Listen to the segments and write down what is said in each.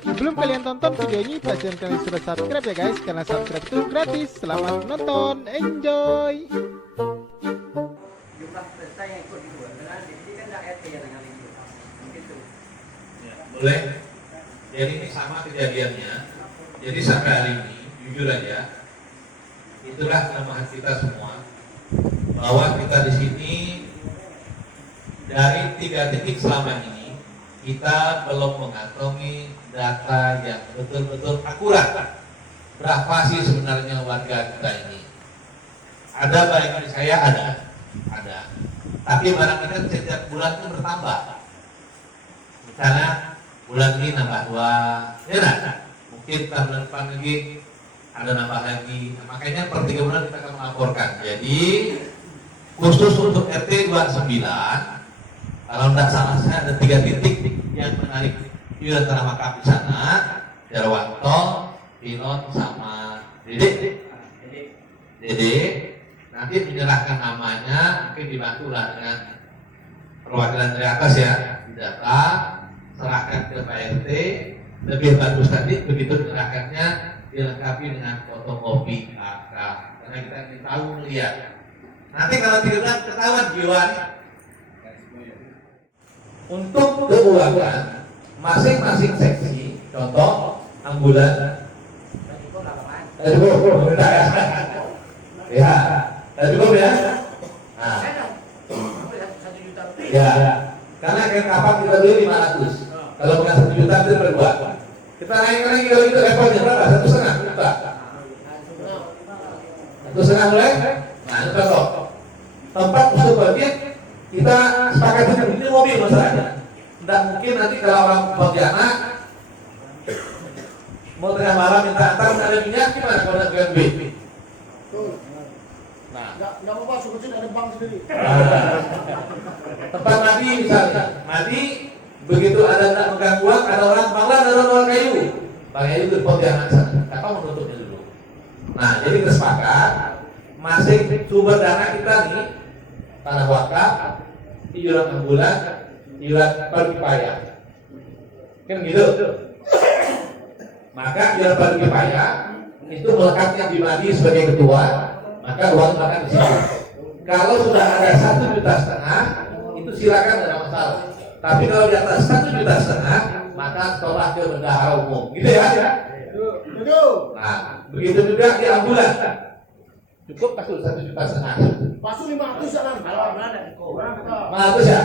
Sebelum kalian tonton video ini, pastikan kalian sudah subscribe ya guys, karena subscribe itu gratis. Selamat menonton, enjoy. Jumlah peserta yang ikut itu, karena di sini kan ada RT yang nanganin itu, begitu. Ya, boleh. Jadi ini sama kejadiannya. Jadi sampai hari ini, jujur aja, itulah kelemahan kita semua. Bahwa kita di sini dari 3 titik selama ini kita belum mengantongi data yang betul-betul akurat. Berapa sih sebenarnya warga kita ini? Ada bayangan saya ada. Tapi barangkali setiap bulan itu bertambah. Misalnya bulan ini nambah 2, ya nah, mungkin bulan depan lagi ada nambah lagi. Nah, makanya per 3 bulan kita akan melaporkan. Jadi khusus untuk RT 29, kalau tidak salah saya ada 3 titik yang menarik iuran tanah wakaf di sana, Jarwanto, Pilot, sama Dede. Nanti menyerahkan namanya, mungkin dibantulah dengan perwakilan dari atas ya, didata, serahkan ke Pak RT. Lebih bagus tadi begitu menyerahkannya dilengkapi dengan fotokopi KK, karena kita ingin tahu melihat. Nanti kalau tidak ketahuan jiwanya. Untuk keuangan masing-masing seksi, contoh ambulan, ya, cukup ya. Nah, ya, karena kayak kapan kita beli 500, kalau bukan 1 juta itu berdua. Kita naik lagi kalau itu levelnya berapa? 1,5 juta. 1,5 mulai. Nah, itu contoh. Tempat untuk bagian kita sepakat ini mobil masalahnya. Tidak mungkin nanti kalau orang Pontianak mau tengah malam minta antar ada minyak gimana kalau ada BNB? Nah, nggak apa-apa, sebetulnya ada bank sendiri. Tempat mandi misalnya, mandi begitu ada tak megang uang, ada orang bangla, ada orang kayu, kayu itu Pontianak sana. Apa menutupnya dulu? Nah, jadi kita sepakat masing sumber dana kita nih, tanah wakaf, iuran ambulan, iuran perkipaya, kan gitu. Maka iuran perkipaya itu melekatnya di Madi sebagai ketua, maka uang makan di sini. Kalau sudah ada 1,5 juta, itu silakan tidak ada masalah. Tapi kalau di atas 1,5 juta, maka tolak ke bendahara umum, gitu ya? Nah, begitu juga di ambulan. Cukup kasih 1,5 juta. Masuk 500 jalan. Kalau ada. 500 ya.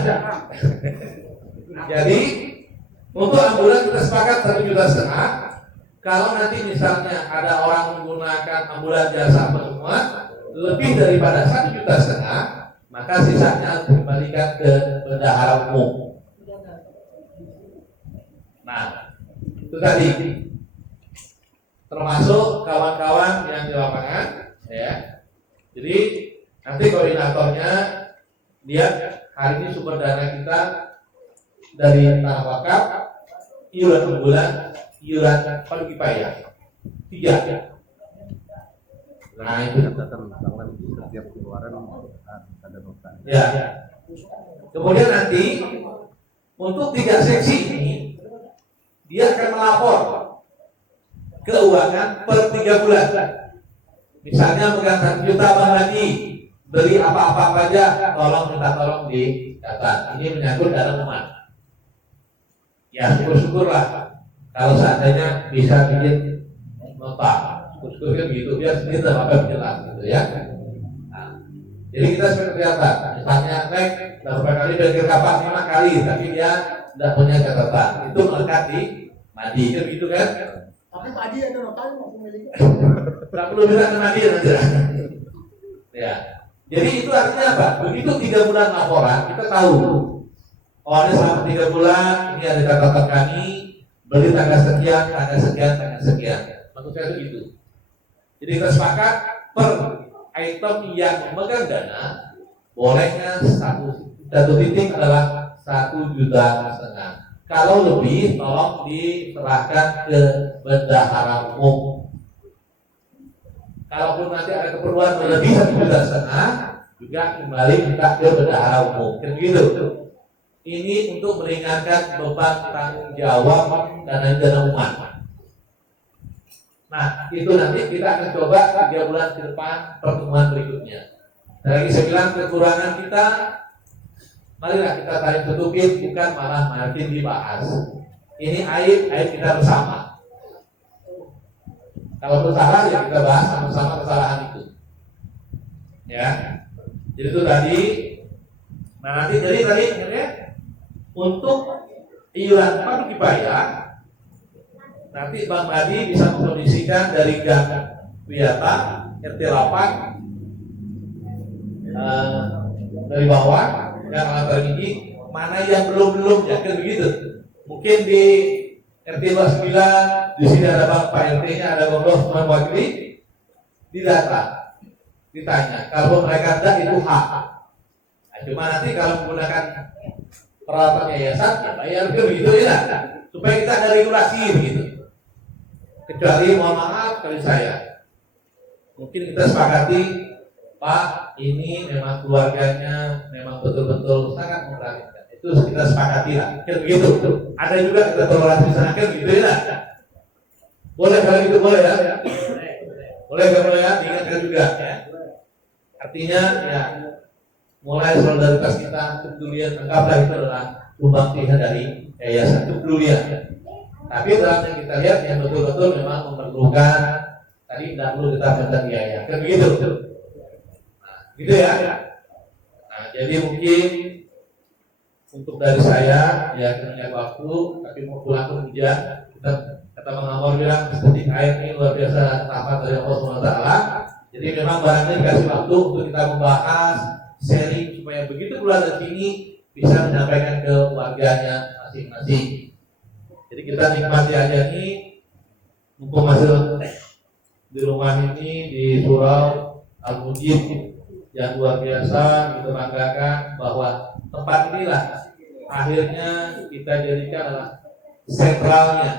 Jadi untuk ambulan kita sepakat 1,5 juta. Kalau nanti misalnya ada orang menggunakan ambulan jasa pertemuan lebih daripada 1,5 juta, maka sisanya harus dikembalikan ke bendahara umum. Nah, itu tadi termasuk kawan-kawan yang di lapangan, ya. Jadi nanti koordinatornya lihat hari ini sumber dana kita dari tanah wakaf, iuran ambulan, iuran perkipaya 3. Nah itu setiap keluaran ada nota. ya. Kemudian nanti untuk 3 seksi ini dia akan melapor keuangan per 3 bulan. Misalnya pegang 1 juta Bang Haji, beli apa-apa aja, tolong dicatat. Ini menyangkut dana umat. Ya syukur-syukurlah kalau seandainya bisa bikin nota. Syukur-syukur begitu, biar sendiri apa jelas gitu ya. Nah, jadi kita seperti apa? Misalnya berapa kali berkir kapas 5 kali, tapi dia tidak punya catatan. Itu melekat di Madi, gitu kan? Tapi tadi ada notanya mau memiliki. Tidak perlu bilang ke Madi aja. Ya. Jadi itu artinya apa? Begitu 3 bulan laporan, kita tahu. Oh ini selama 3 bulan, ini ada catatan kami, beli tanggal sekian, tanggal sekian, tanggal sekian. Maksud saya itu gitu. Jadi kita sepakat per item yang memegang dana, bolehnya satu titik adalah 1,5 juta. Kalau lebih, tolong diserahkan ke bendahara umum. Kalaupun nanti ada keperluan lebih 1,5 juta, juga kembali minta ke bendahara umum. Kan gitu. ini untuk meringankan beban tanggung jawab dana umat. Nah, itu nanti kita akan coba 3 bulan ke depan pertemuan berikutnya. Lagi saya bilang kekurangan kita, marilah kita saling tutupin, bukan malah makin dibahas. Ini aib kita bersama. Kalau bersalah ya kita bahas sama-sama kesalahan itu. Ya, jadi itu tadi. Nah nanti jadi tadi ya, untuk iuran fardu kifayah, nanti Bang Adi bisa mengkondisikan dari gang Wiyata RT 8 dari bawah yang antar ini mana yang belum ya kan begitu. Mungkin di RT 29 di sini ada Bang Pak RT-nya, ada Bang Dosman Wakili, didata, ditanya. Kalau mereka tidak itu hak. Nah, cuma nanti kalau menggunakan peralatan yayasan, ya bayar begitu ya, supaya kita ada regulasi begitu. Kecuali mohon maaf kali saya, mungkin kita sepakati, Pak, ini memang keluarganya memang betul-betul sangat memperhatikan. Itu kita sepakati lah, kan begitu. Ada juga kita toleransi sana kan begitu ya. Boleh kalau itu boleh ya. Boleh kalau ya, diingatkan juga ya. Artinya ya mulai solidaritas kita, kepedulian, anggaplah itu adalah lubang tiga dari yayasan kepedulian. Tapi dalam yang kita lihat yang betul-betul memang memerlukan, tadi tidak perlu kita minta biaya, kan begitu. Nah, gitu ya. Nah, jadi mungkin untuk dari saya ya punya waktu, tapi mau pulang ke hujan, kita kata Bang Amor bilang seperti air ini luar biasa rahmat dari Allah SWT. Jadi memang barangnya dikasih waktu untuk kita membahas, sharing supaya begitu keluar dari sini bisa menyampaikan ke warganya masing-masing. Jadi kita nikmati aja nih, mumpung masih di rumah ini di Surau Al-Mujib yang luar biasa, kita banggakan bahwa tempat inilah akhirnya kita jadikan adalah sentralnya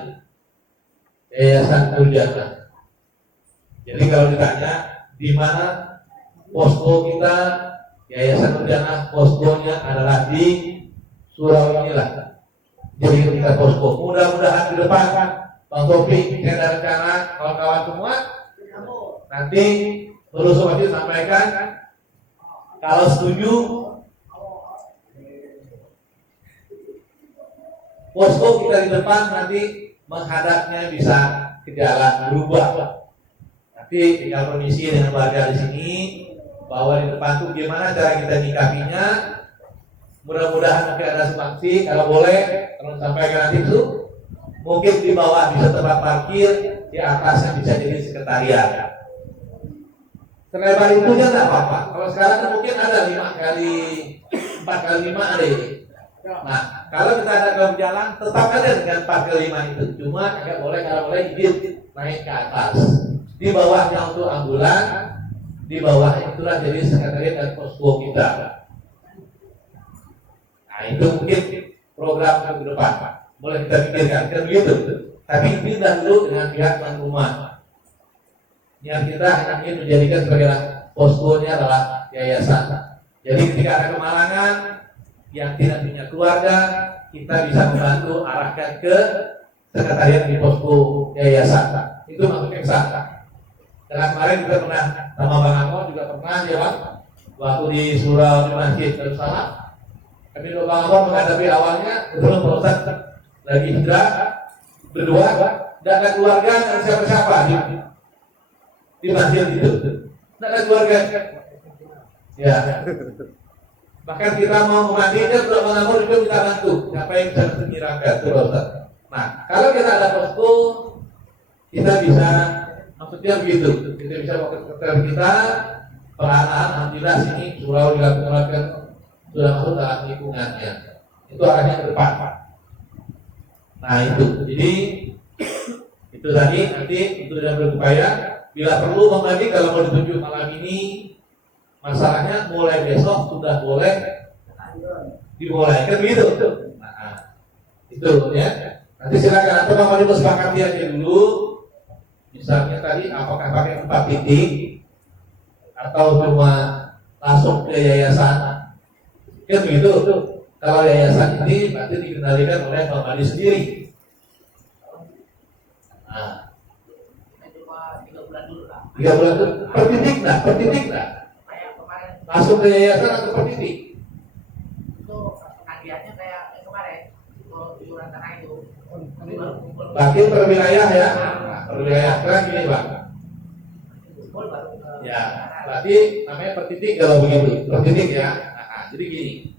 Yayasan Nurjana. Jadi kalau ditanya di mana posko kita Yayasan Nurjana, poskonya adalah di Surau inilah. Jadi kita posko. Mudah-mudahan ke depan Bang Taufik, saya ada rencana kawan-kawan semua nanti perlu sobat sampaikan kalau setuju posko kita di depan nanti menghadapnya bisa ke jalan berubah. Nanti tinggal permisi dengan warga di sini bahwa di depan tuh gimana cara kita nyikapinya. Mudah-mudahan mungkin ada sumbangsi, kalau boleh kalau sampaikan nanti itu mungkin di bawah bisa tempat parkir, di atasnya bisa jadi sekretariat. Selebar itu ya nggak apa-apa. Kalau sekarang kan mungkin ada 5 kali 4 kali 5 ada ini. Nah, kalau kita ada ke jalan tetap ada dengan 4 kali 5 itu. Cuma nggak boleh, kalau boleh izin naik ke atas. Di bawahnya untuk ambulan, di bawah itulah jadi sekretariat dan posko kita. Nah, itu mungkin program ke depan, boleh kita pikirkan kan begitu. Tapi ini dahulu dengan pihak tuan rumah. Yang kita hanya ingin menjadikan sebagai poskonya adalah yayasan. Jadi ketika ada kemalangan yang tidak punya keluarga, kita bisa membantu arahkan ke sekretariat di posko yayasan. Itu maksudnya ke sana. Dan kemarin kita pernah sama Bang Amor juga pernah ya Bang, waktu di Surau di Masjid Darussalam. Kami Bang Amor menghadapi awalnya betul Pak Ustaz lagi hijrah berdua, tidak ada keluarga dan siapa-siapa di masjid itu, tidak ada keluarga. Ya. Bahkan kita mau memandinya, Bang Amor juga minta bantu. Siapa yang bisa menyirahkan itu Pak Ustaz. Nah, kalau kita ada posko, kita bisa, maksudnya begitu, kita bisa wakil kita, perlahan alhamdulillah sini surau dilakukan sudah masuk dalam lingkungannya. Itu arahnya ke depan. Nah itu, jadi itu tadi nanti itu sudah berupaya. Bila perlu Bang Adi kalau mau ditunjuk malam ini, masalahnya mulai besok sudah boleh dimulai kan begitu. Nah itu ya. Nanti silakan atau Bang Adi bersepakati aja dulu. Misalnya tadi apakah pakai 4 titik atau cuma langsung ke yayasan kan begitu. Kalau yayasan ini berarti dikendalikan oleh Bang Adi sendiri. Nah, 3 bulan itu per titik nah. Langsung ke yayasan atau per titik? Itu penagihannya kayak kemarin iuran tanah itu. Berarti per wilayah ya. Nah, per wilayah kan gini Bang. Ya, berarti namanya per titik kalau begitu. Per titik ya. Nah, jadi gini.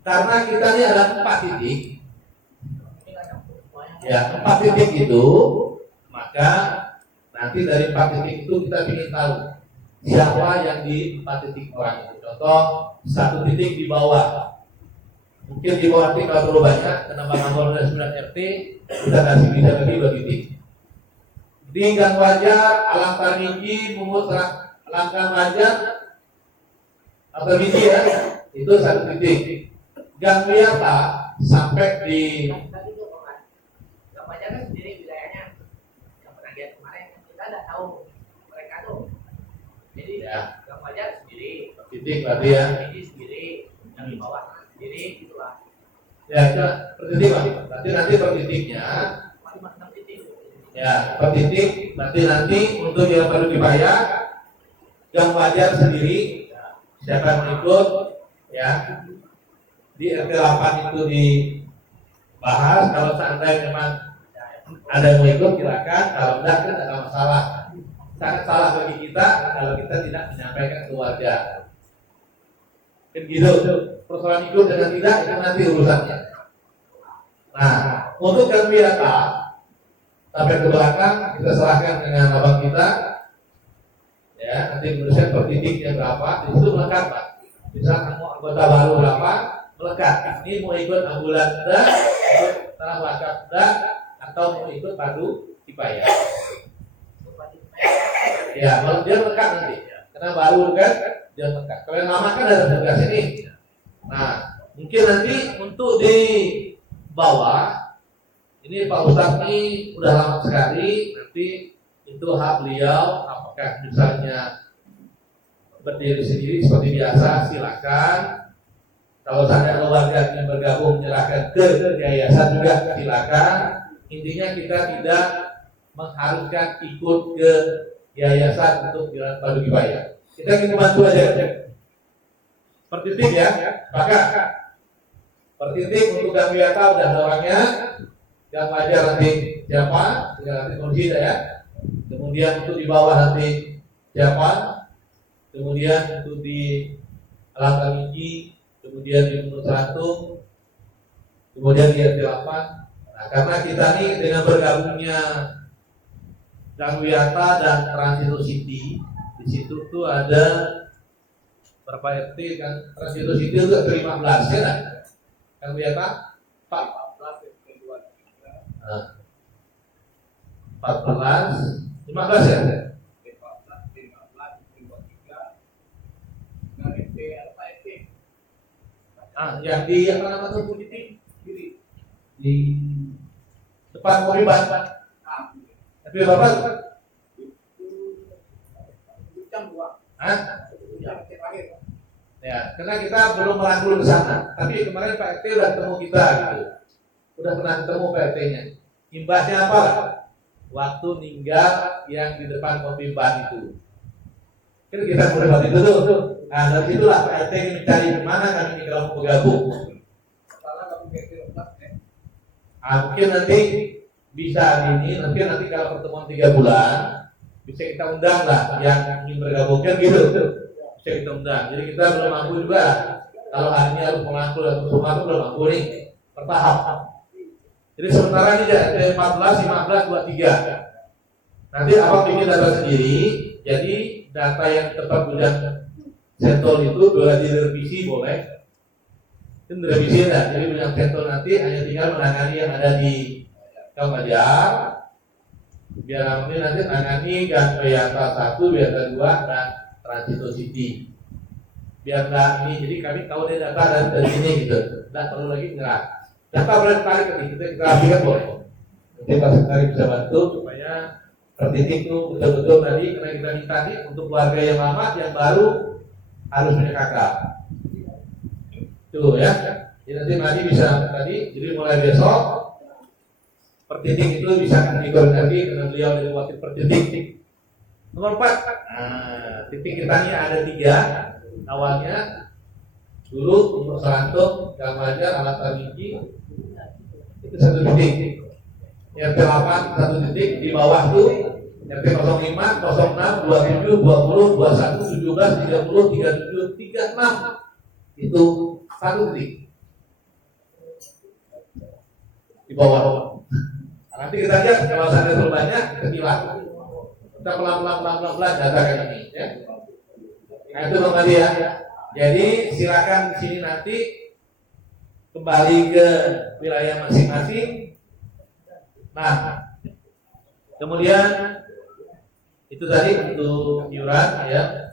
Karena kita ini ada 4 titik. Ya, 4 titik itu, maka nanti dari 4 titik itu kita ingin tahu siapa yang di 4 titik orang itu. Contoh 1 titik di bawah. Mungkin di bawah nanti kalau terlalu banyak, karena nomor 9 RT kita kasih bisa lagi 2 titik. Di Gang Wajar, Alang Tarmiji, Mungut, Langkah Wajar, atau biji ya, itu 1 titik. Gang Wiyata sampai di Tadi itu kan, Gang Wajar kan sendiri wilayahnya. Yang penagihan kemarin kita nggak tahu mereka tuh. Jadi Ya. Gang Wajar sendiri, titik berarti ya. ini sendiri, yang di bawah sendiri gitu lah. Ya, itu per titik Bang. Berarti nanti per titiknya, Cuma 6 titik. ya per titik nanti untuk yang baru dibayar, Gang Wajar sendiri, siapa yang mau ikut, ya. Di RT 8 itu dibahas. Kalau seandainya memang ada yang mau ikut silakan, kalau enggak kan tidak ada masalah. Sangat salah bagi kita kalau kita tidak menyampaikan ke warga. Kan gitu, persoalan ikut dengan tidak itu nanti urusannya. Nah, untuk Gang Wiyata sampai ke belakang kita serahkan dengan abang kita, ya nanti menuliskan per titiknya berapa, di situ melekat Pak. Misalkan mau anggota baru berapa, melekat. Ini mau ikut ambulan enggak, ikut tanah wakaf enggak, atau mau ikut padu dibayar. Ya, kalau dia melekat nanti. Karena baru kan, dia melekat. Kalau yang lama kan ada tugas ini. Nah, mungkin nanti untuk di bawah, ini Pak Ustadz ini udah lama sekali. Nanti itu hak beliau. Apakah misalnya berdiri sendiri seperti biasa, silakan. Kalau ada warga yang bergabung menyerahkan ke yayasan juga silakan. Intinya kita tidak mengharuskan ikut ke yayasan untuk jalan padu dibayar. Kita ingin bantu aja. Per titik ya, maka per titik untuk Gang Wiyata udah ada orangnya. Yang wajar nanti siapa? Tinggal nanti kondisi ya. Kemudian untuk di bawah nanti siapa? Kemudian untuk di Alang Tarmiji, kemudian di Munut Rantung, kemudian di RT 8. Nah, karena kita nih dengan bergabungnya Gang Wiyata dan Transito City, di situ tuh ada berapa RT kan? Transito City itu ke 15 ya, Gang Wiyata 14, 15 ya? Yang di apa nama tuh titik di depan Koriban. Tapi Bapak ya, karena kita belum merangkul ke sana. Tapi kemarin Pak RT udah ketemu kita gitu. Udah pernah ketemu Pak RT-nya. Imbasnya apa? Waktu ninggal yang di depan kopi ban itu. Kan kita mulai itu tuh. Nah, dari itulah Pak RT ingin mencari kemana kami ini kalau mau bergabung. Mungkin nanti bisa gini, nanti kalau pertemuan 3 bulan bisa kita undang lah yang ingin bergabung kan gitu. Bisa kita undang. Jadi kita belum mampu juga. Kalau hari ini harus mengangkul atau semua itu belum mampu nih. Bertahap. Jadi sementara ini ada 14, 15, 23. Nanti abang bikin data sendiri. Jadi data yang tepat bulan Sentol itu boleh direvisi boleh. Itu direvisi ya. Jadi bulan Sentol nanti hanya tinggal menangani yang ada di Gang Wajar. Biar nanti menangani Gang Wiyata 1, Wiyata 2 dan Transito City. Biar enggak ini, jadi kami tahu deh data dari sini gitu. Enggak perlu lagi ngerak. Data boleh tarik ke kita grafikkan boleh. Nanti Pak Sekretari bisa bantu supaya per titik itu betul-betul tadi karena kita minta nih untuk warga yang lama, yang baru harus punya kakak. Tuh ya. Jadi nanti Nadi bisa tadi, jadi mulai besok per titik itu bisa dikoordinasi karena beliau dari wakil per titik. Nomor 4, nah, titik kita ini ada 3 awalnya. Dulu untuk selantung, Gamaja, alat Tarmiji itu 1 titik. RT 8 1 titik, di bawah tuh RT 05, 06, 27, 20, 21, 17, 30, 37, 36 itu 1 titik di bawah. Nah, nanti kita lihat kalau ada terbanyak ketilang. Kita pelan-pelan datakan ini ya. Nah itu Bang Adi ya. Jadi silakan sini nanti kembali ke wilayah masing-masing. Nah, kemudian itu tadi untuk iuran ya.